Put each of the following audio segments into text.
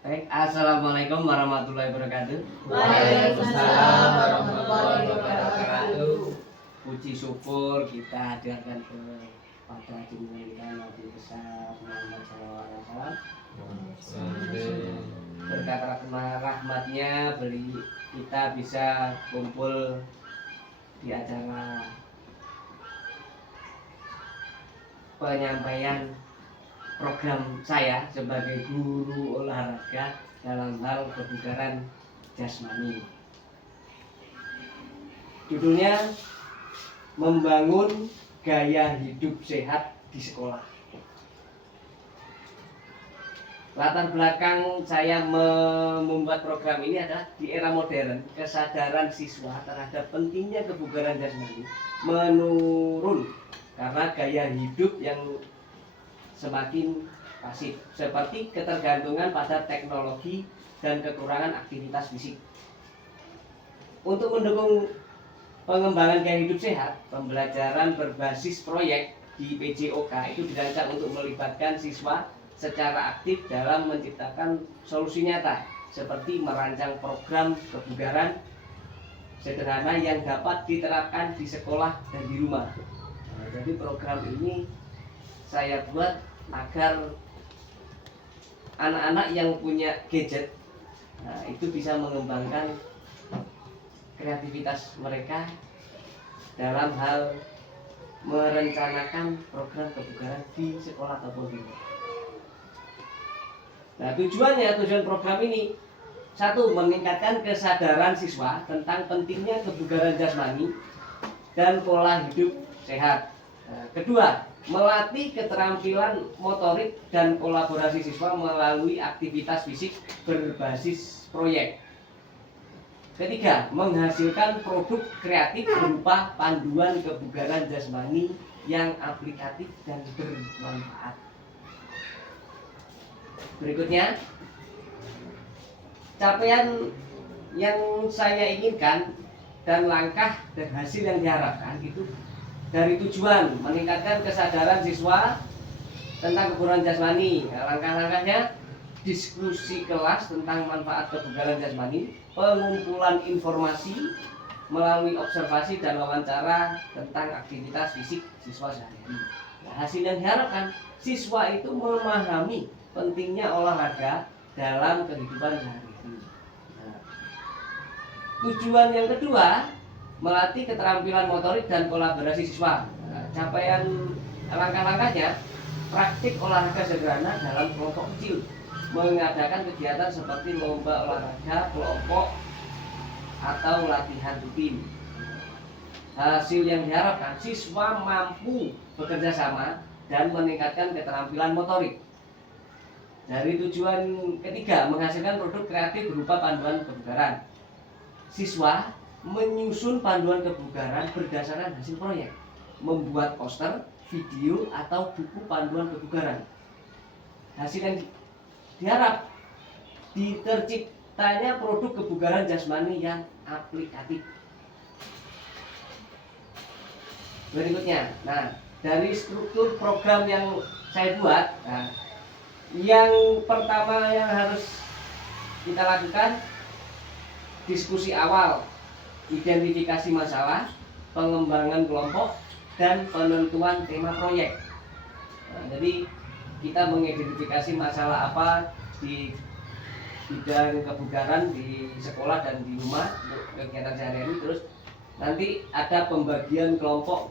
Baik, assalamualaikum warahmatullahi wabarakatuh. Waalaikumsalam warahmatullahi wabarakatuh. Puji syukur kita hadirkan kepada junjungan kita Nabi besar Muhammad SAW. Berkat rahmatnya beri kita bisa kumpul di acara penyampaian program saya sebagai guru olahraga dalam hal kebugaran jasmani. Judulnya membangun gaya hidup sehat di sekolah. Latar belakang saya membuat program ini adalah di era modern, kesadaran siswa terhadap pentingnya kebugaran jasmani menurun karena gaya hidup yang semakin pasif, seperti ketergantungan pada teknologi dan kekurangan aktivitas fisik. Untuk mendukung pengembangan gaya hidup sehat, pembelajaran berbasis proyek di PJOK itu dirancang untuk melibatkan siswa secara aktif dalam menciptakan solusi nyata, seperti merancang program kebugaran sederhana yang dapat diterapkan di sekolah dan di rumah. Jadi program ini saya buat agar anak-anak yang punya gadget itu bisa mengembangkan kreativitas mereka dalam hal merencanakan program kebugaran di sekolah ataupun di rumah. Nah, tujuan program ini satu, meningkatkan kesadaran siswa tentang pentingnya kebugaran jasmani dan pola hidup sehat. Kedua, melatih keterampilan motorik dan kolaborasi siswa melalui aktivitas fisik berbasis proyek. Ketiga, menghasilkan produk kreatif berupa panduan kebugaran jasmani yang aplikatif dan bermanfaat. Berikutnya, capaian yang saya inginkan dan langkah dan hasil yang diharapkan itu dari tujuan meningkatkan kesadaran siswa tentang kebugaran jasmani. Langkah-langkahnya diskusi kelas tentang manfaat kebugaran jasmani, pengumpulan informasi melalui observasi dan wawancara tentang aktivitas fisik siswa sehari-hari. Nah, hasil yang diharapkan siswa itu memahami pentingnya olahraga dalam kehidupan sehari-hari. Nah, tujuan yang kedua, melatih keterampilan motorik dan kolaborasi siswa. Capaian langkah-langkahnya, praktik olahraga sederhana dalam kelompok kecil, mengadakan kegiatan seperti lomba olahraga kelompok atau latihan rutin. Hasil yang diharapkan, siswa mampu bekerja sama dan meningkatkan keterampilan motorik. Dari tujuan ketiga, menghasilkan produk kreatif berupa panduan kebugaran. Siswa menyusun panduan kebugaran berdasarkan hasil proyek, membuat poster, video, atau buku panduan kebugaran. Hasil yang diharap, terciptanya produk kebugaran jasmani yang aplikatif. Berikutnya, dari struktur program yang saya buat, yang pertama yang harus kita lakukan, diskusi awal, identifikasi masalah, pengembangan kelompok, dan penentuan tema proyek. Jadi kita mengidentifikasi masalah apa di bidang kebugaran di sekolah dan di rumah untuk kegiatan sehari-hari. Terus nanti ada pembagian kelompok,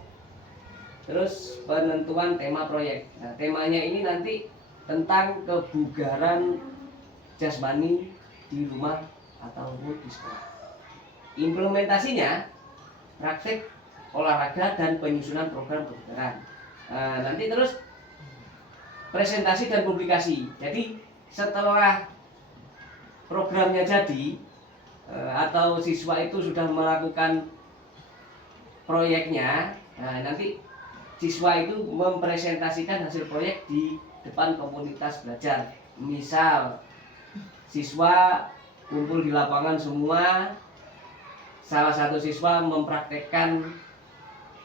terus penentuan tema proyek. Nah, temanya ini nanti tentang kebugaran jasmani di rumah ataupun di sekolah. Implementasinya, praktek olahraga dan penyusunan program kebugaran. Nanti terus presentasi dan publikasi. Jadi setelah programnya jadi atau siswa itu sudah melakukan proyeknya, nanti siswa itu mempresentasikan hasil proyek di depan komunitas belajar. Misal siswa kumpul di lapangan semua, salah satu siswa mempraktekkan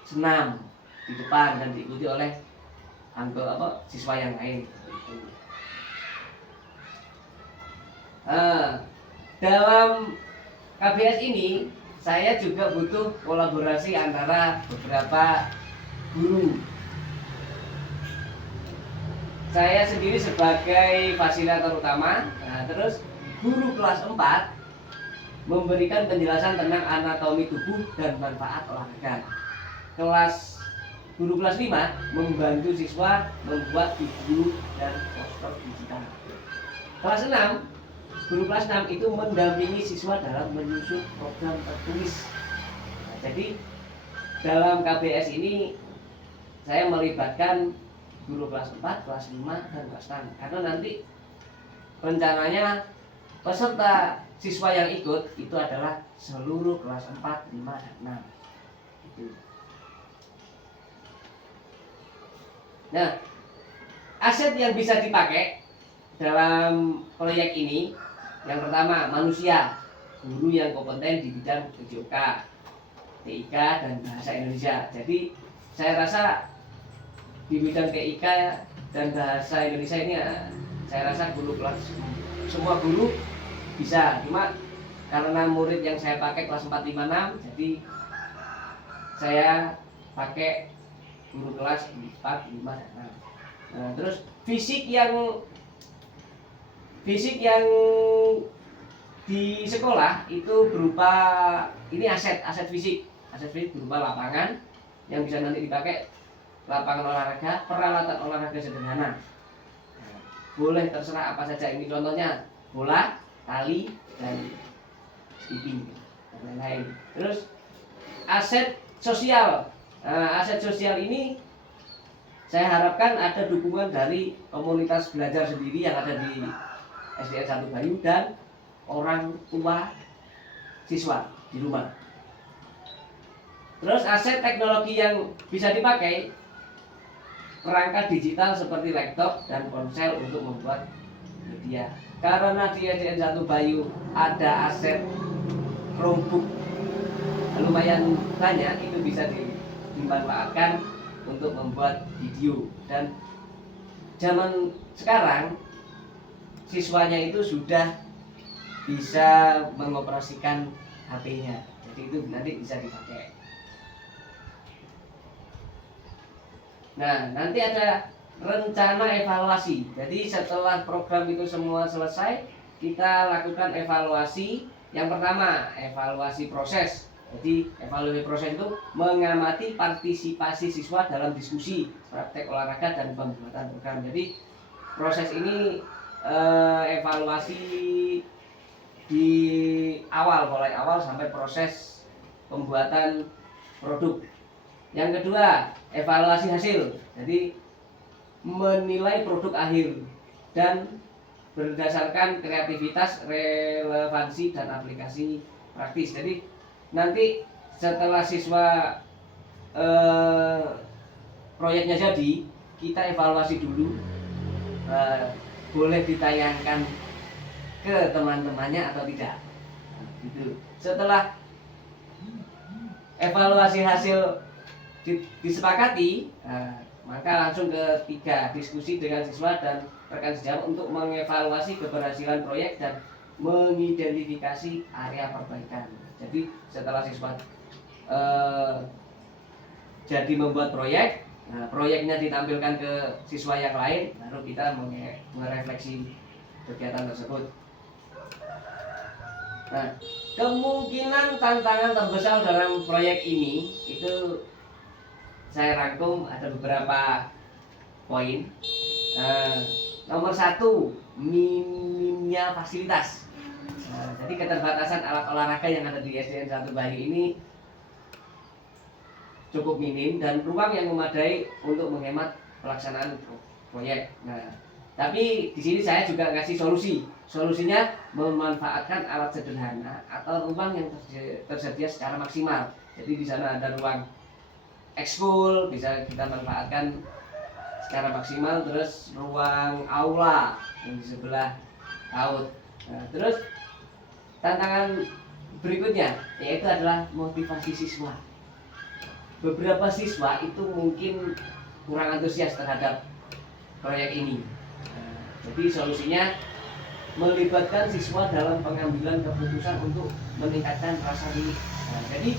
senam di depan dan diikuti oleh siswa yang lain. Dalam KBS ini saya juga butuh kolaborasi antara beberapa guru. Saya sendiri sebagai fasilitator utama, terus guru kelas 4 memberikan penjelasan tentang anatomi tubuh dan manfaat olahraga. Guru kelas 5 membantu siswa membuat video dan poster digital. Kelas 6, guru kelas 6 itu mendampingi siswa dalam menyusun program tertulis. Jadi dalam KBS ini saya melibatkan guru kelas 4, kelas 5, dan kelas 6 karena nanti rencananya peserta siswa yang ikut itu adalah seluruh kelas 4, 5, dan 6 itu. Nah, aset yang bisa dipakai dalam proyek ini yang pertama manusia, guru yang kompeten di bidang PJOK, TIK, dan bahasa Indonesia. Jadi saya rasa di bidang TIK dan bahasa Indonesia ini saya rasa semua guru bisa, cuma karena murid yang saya pakai kelas 4, 5, 6, jadi saya pakai guru kelas 4, 5, dan 6. Nah, terus fisik yang di sekolah itu berupa ini aset fisik berupa lapangan yang bisa nanti dipakai, lapangan olahraga, peralatan olahraga sederhana. Boleh terserah apa saja, ini contohnya bola, tali, dan skipping dan lain-lain. Terus aset sosial. Aset sosial ini saya harapkan ada dukungan dari komunitas belajar sendiri yang ada di SDN 1 Bayu dan orang tua siswa di rumah. Terus aset teknologi yang bisa dipakai, perangkat digital seperti laptop dan ponsel untuk membuat media. Karena di SDN 1 Bayu ada aset Chromebook lumayan banyak, itu bisa dimanfaatkan untuk membuat video. Dan zaman sekarang siswanya itu sudah bisa mengoperasikan HP-nya, jadi itu nanti bisa dipakai. Nah, nanti ada rencana evaluasi. Jadi setelah program itu semua selesai, kita lakukan evaluasi. Yang pertama, evaluasi proses. Jadi evaluasi proses itu mengamati partisipasi siswa dalam diskusi, praktek olahraga, dan pembuatan program. Jadi proses ini evaluasi di awal, mulai awal sampai proses pembuatan produk. Yang kedua, evaluasi hasil. Jadi menilai produk akhir dan berdasarkan kreativitas, relevansi, dan aplikasi praktis. Jadi nanti setelah siswa proyeknya jadi, kita evaluasi dulu, boleh ditayangkan ke teman-temannya atau tidak. Gitu. Setelah evaluasi hasil disepakati, maka langsung ketiga, diskusi dengan siswa dan rekan sejawat untuk mengevaluasi keberhasilan proyek dan mengidentifikasi area perbaikan. Jadi setelah siswa jadi membuat proyek, proyeknya ditampilkan ke siswa yang lain, baru kita merefleksi kegiatan tersebut. Nah, kemungkinan tantangan terbesar dalam proyek ini itu saya rangkum ada beberapa poin. Nomor 1, minimnya fasilitas. Jadi keterbatasan alat olahraga yang ada di SDN 1 Bayu ini cukup minim dan ruang yang memadai untuk menghemat pelaksanaan proyek. Nah, tapi di sini saya juga ngasih solusi. Solusinya memanfaatkan alat sederhana atau ruang yang tersedia secara maksimal. Jadi di sana ada ruang ekskul, bisa kita manfaatkan secara maksimal. Terus ruang aula yang di sebelah PAUD. Nah, terus tantangan berikutnya yaitu adalah motivasi siswa. Beberapa siswa itu mungkin kurang antusias terhadap proyek ini. Jadi solusinya melibatkan siswa dalam pengambilan keputusan untuk meningkatkan rasa milik. Nah, jadi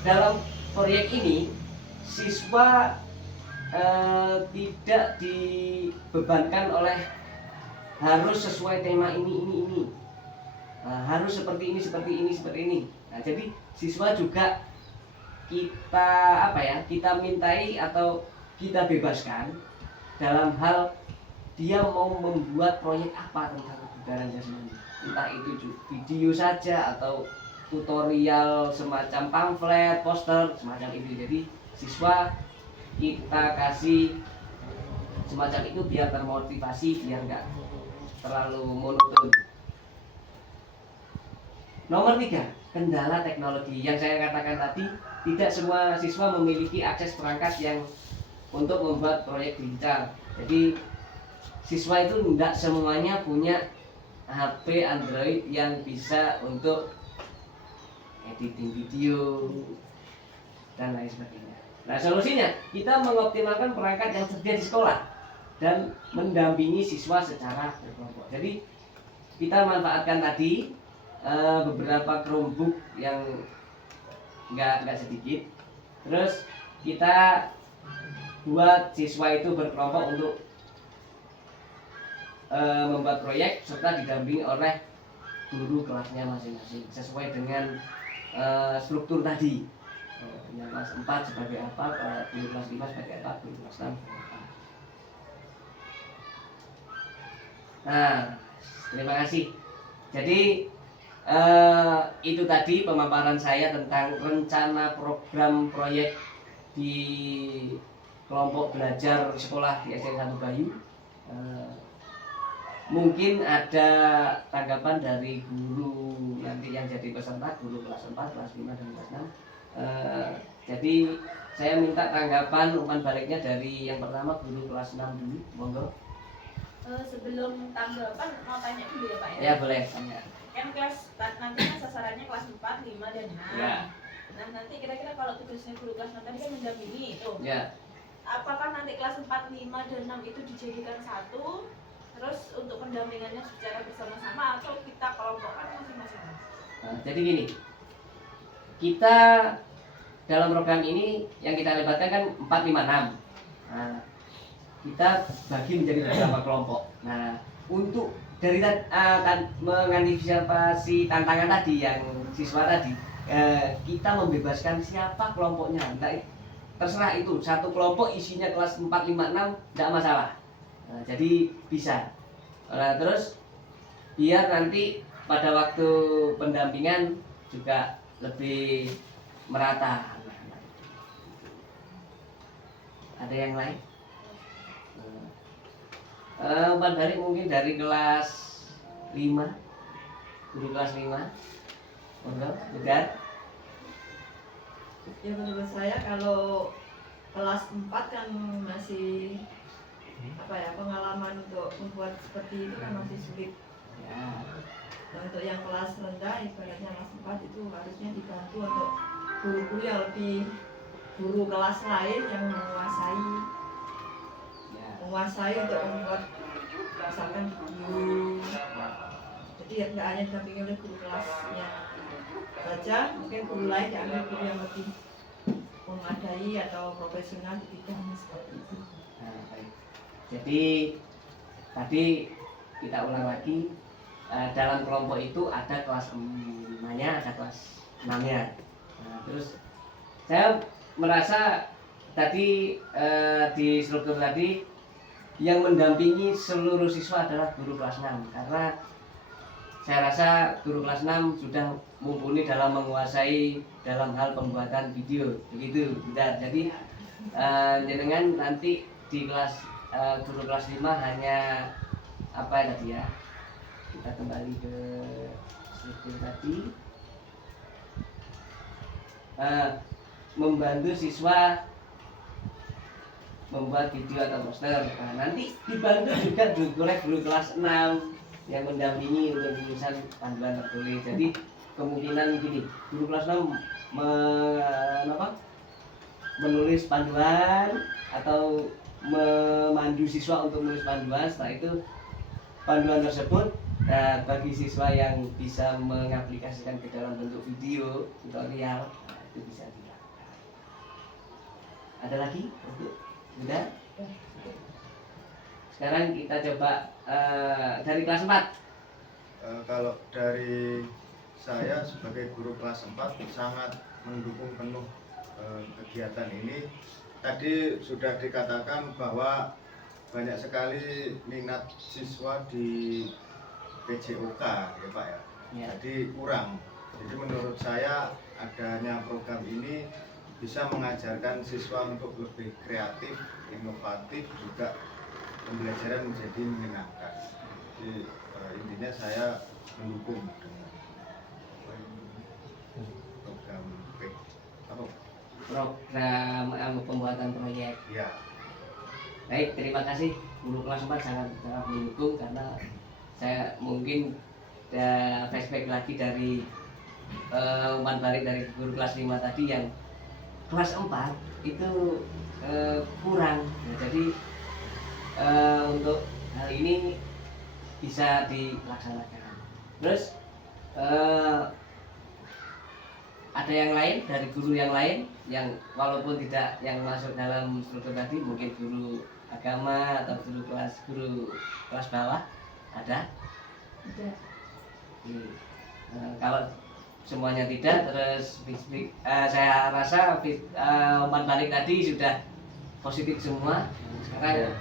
dalam proyek ini siswa tidak dibebankan oleh harus sesuai tema ini. Harus seperti ini. Nah, jadi siswa juga kita mintai atau kita bebaskan dalam hal dia mau membuat proyek apa tentang kebugaran jasmani, entah itu video saja atau tutorial semacam pamflet, poster, semacam itu. Jadi siswa kita kasih semacam itu biar termotivasi, biar nggak terlalu monoton. Nomor 3, kendala teknologi. Yang saya katakan tadi, tidak semua siswa memiliki akses perangkat yang untuk membuat proyek digital. Jadi siswa itu tidak semuanya punya HP Android yang bisa untuk editing video dan lain sebagainya. Nah, solusinya kita mengoptimalkan perangkat yang tersedia di sekolah dan mendampingi siswa secara berkelompok. Jadi kita manfaatkan tadi beberapa Chromebook yang nggak sedikit. Terus kita buat siswa itu berkelompok untuk membuat proyek serta didampingi oleh guru kelasnya masing-masing sesuai dengan struktur tadi. Yang kelas 4 sebagai apa, guru kelas 5 sebagai apa, guru kelas 6 sebagai apa. Nah, terima kasih. Jadi itu tadi pemaparan saya tentang rencana program proyek di kelompok belajar sekolah di SMP 1 Bayu. Mungkin ada tanggapan dari guru nanti yang jadi peserta, guru kelas 4, kelas 5, dan kelas 6. Jadi saya minta tanggapan umpan baliknya dari yang pertama guru kelas 6 dulu, monggo. Sebelum tanggapan mau tanya dulu ya Pak ya? Ya boleh tanya. Kan kelas nanti kan sasarannya kelas 4, 5, dan 6. Ya. Nah nanti kira-kira kalau tugasnya guru kelas 6 tadi kan mendampingi itu. Ya. Apakah nanti kelas 4, 5, dan 6 itu dijadikan satu? Terus untuk pendampingannya secara bersama-sama atau kita kelompokkan masing-masing? Nah, jadi gini, kita dalam program ini yang kita libatkan kan 4, 5, 6. Nah, kita bagi menjadi beberapa kelompok. Nah, untuk dari mengantisipasi tantangan tadi yang siswa tadi, kita membebaskan siapa kelompoknya. Nah, terserah itu, satu kelompok isinya kelas 4, 5, 6 tidak masalah. Nah, jadi bisa. Nah, terus biar nanti pada waktu pendampingan juga lebih merata. Ada yang lain? Umpan balik mungkin dari kelas 5, guru kelas 5. Monggo, Bugar. Ya menurut saya kalau kelas 4 kan masih pengalaman untuk membuat seperti itu kan masih sulit. Ya. Dan untuk yang kelas rendah ibaratnya kelas 4 itu harusnya dibantu untuk guru-guru yang lebih guru kelas lain yang menguasai untuk membuat misalkan video. Jadi nggak hanya didampingi oleh guru kelasnya saja, mungkin guru lain diambil guru yang lebih memadai atau profesional di bidang seperti itu. Nah, baik. Jadi tadi kita ulang lagi, dalam kelompok itu ada kelas 5-nya, ada kelas 6-nya. Nah, terus saya merasa tadi di struktur tadi yang mendampingi seluruh siswa adalah guru kelas 6, karena saya rasa guru kelas 6 sudah mumpuni dalam menguasai dalam hal pembuatan video, begitu. Jadi jenengan nanti di kelas guru kelas 5 hanya apa tadi ya, kita kembali ke struktur tadi, membantu siswa membuat video atau poster. Nah, nanti dibantu juga oleh guru kelas 6 yang mendampingi untuk penulisan panduan tertulis. Jadi kemungkinan gini, guru kelas 6 menulis panduan atau memandu siswa untuk menulis panduan. Setelah itu panduan tersebut bagi siswa yang bisa mengaplikasikan ke dalam bentuk video tutorial, itu bisa dilakukan. Ada lagi untuk sudah? Sekarang kita coba dari kelas 4. Kalau dari saya sebagai guru kelas 4 sangat mendukung penuh kegiatan ini. Tadi sudah dikatakan bahwa banyak sekali minat siswa di PJOK ya Pak ya. Ya. Jadi kurang. Jadi menurut saya adanya program ini bisa mengajarkan siswa untuk lebih kreatif, inovatif, juga pembelajaran menjadi menyenangkan. Jadi intinya saya mendukung dengan program program pembuatan proyek. ya. Baik, terima kasih guru kelas 4 sangat mendukung, karena saya mungkin flashback lagi dari umpan balik dari guru kelas 5 tadi yang kelas 4 itu kurang. Ya, jadi untuk hal ini bisa dilaksanakan. Terus ada yang lain dari guru yang lain yang walaupun tidak yang masuk dalam struktur tadi, mungkin guru agama atau guru kelas bawah ada? Ada. Kalau semuanya tidak, terus saya rasa umpan balik tadi sudah positif semua. Sekarang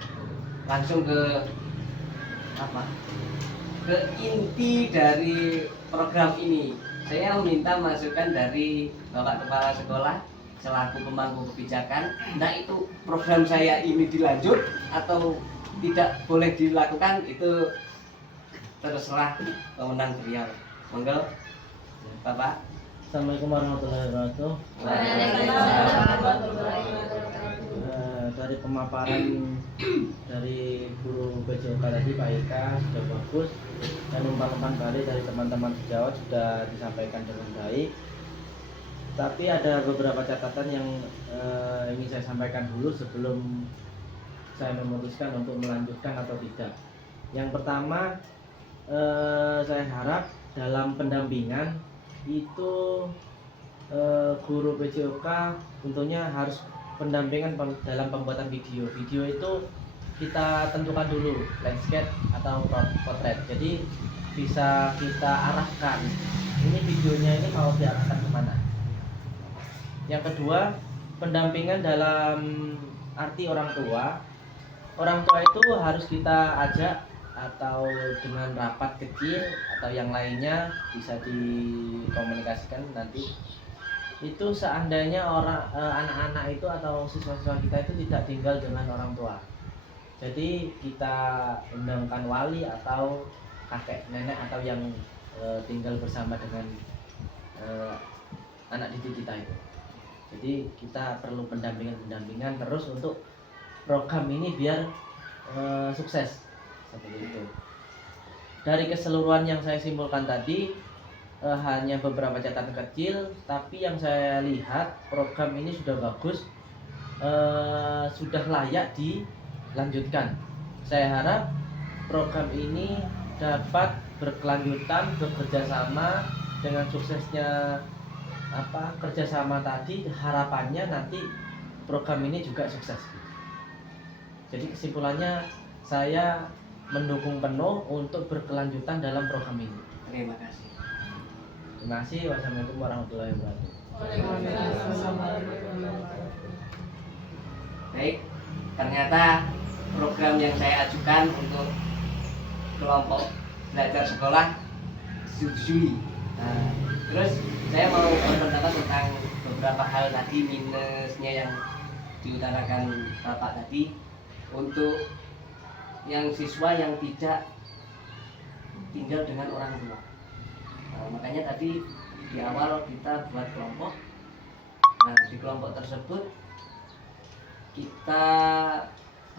langsung ke apa? Ke inti dari program ini. Saya meminta masukan dari Bapak Kepala Sekolah selaku pemangku kebijakan. Nah, itu program saya ini dilanjut atau tidak boleh dilakukan, itu terserah wewenang beliau. Monggo Bapak. Assalamualaikum warahmatullahi wabarakatuh. Dari pemaparan dari guru PJOK tadi Pak Eka sudah bagus, dan umpan-umpan balik dari teman-teman sejawat sudah disampaikan dengan baik. Tapi ada beberapa catatan yang ingin saya sampaikan dulu sebelum saya memutuskan untuk melanjutkan atau tidak. Yang pertama, saya harap dalam pendampingan itu guru PJOK tentunya harus pendampingan dalam pembuatan video. Video itu kita tentukan dulu landscape atau portrait. Jadi bisa kita arahkan ini videonya ini mau diarahkan kemana. Yang kedua, pendampingan dalam arti orang tua. Orang tua itu harus kita ajak atau dengan rapat kecil atau yang lainnya bisa dikomunikasikan nanti. Itu seandainya anak-anak itu atau siswa-siswa kita itu tidak tinggal dengan orang tua, jadi kita undangkan wali atau kakek nenek atau yang tinggal bersama dengan anak didik kita itu. Jadi kita perlu pendampingan terus untuk program ini biar sukses seperti itu. Dari keseluruhan yang saya simpulkan tadi, hanya beberapa catatan kecil, tapi yang saya lihat program ini sudah bagus, sudah layak dilanjutkan. Saya harap program ini dapat berkelanjutan, bekerja sama dengan suksesnya kerjasama tadi. Harapannya nanti program ini juga sukses. Jadi kesimpulannya, saya mendukung penuh untuk berkelanjutan dalam program ini. Terima kasih. Terima kasih. Wassalamualaikum warahmatullahi wabarakatuh. Baik, ternyata program yang saya ajukan untuk kelompok belajar sekolah disetujui. Nah, terus saya mau berpendapat tentang beberapa hal tadi, minusnya yang diutarakan Bapak tadi untuk yang siswa yang tidak tinggal dengan orang tua. Makanya tadi di awal kita buat kelompok. Nah, di kelompok tersebut kita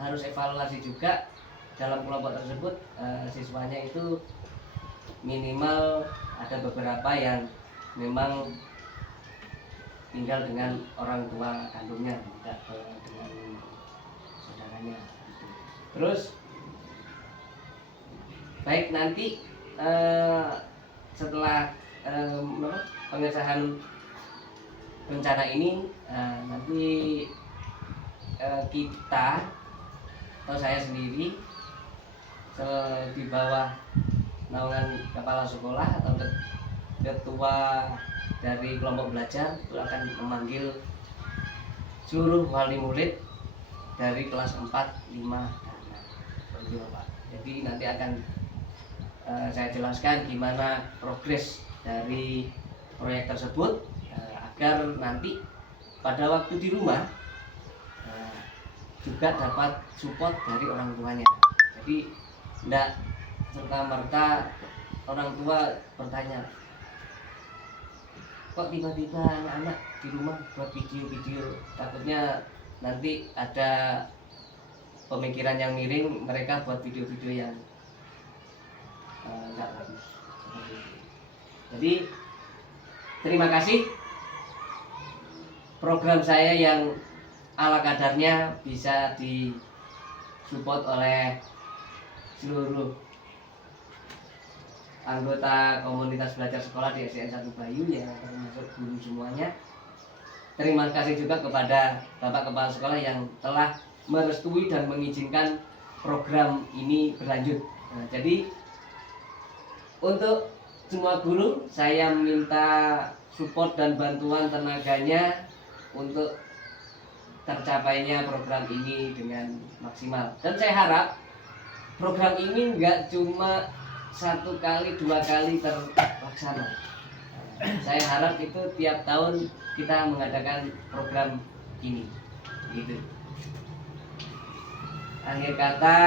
harus evaluasi juga dalam kelompok tersebut, siswanya itu minimal ada beberapa yang memang tinggal dengan orang tua kandungnya, tidak dengan saudaranya. Terus baik, nanti setelah pengesahan rencana ini nanti kita atau saya sendiri di bawah naungan kepala sekolah atau ketua dari kelompok belajar itu akan memanggil seluruh wali murid dari kelas 4, 5, dan 6. Jadi nanti akan saya jelaskan gimana progres dari proyek tersebut agar nanti pada waktu di rumah juga dapat support dari orang tuanya. Jadi tidak serta-merta orang tua bertanya, kok tiba-tiba anak-anak di rumah buat video-video, takutnya nanti ada pemikiran yang miring, mereka buat video-video yang enggak bagus. Jadi terima kasih, program saya yang ala kadarnya bisa disupport oleh seluruh anggota komunitas belajar sekolah di SDN 1 Bayu yang termasuk guru semuanya. Terima kasih juga kepada Bapak Kepala Sekolah yang telah merestui dan mengizinkan program ini berlanjut. Jadi untuk semua guru saya minta support dan bantuan tenaganya untuk tercapainya program ini dengan maksimal. Dan saya harap program ini nggak cuma 1 kali 2 kali terlaksana. Saya harap itu tiap tahun kita mengadakan program ini. Gitu. Akhir kata,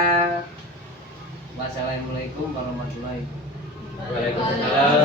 wassalamualaikum warahmatullahi wabarakatuh. Waalaikumsalam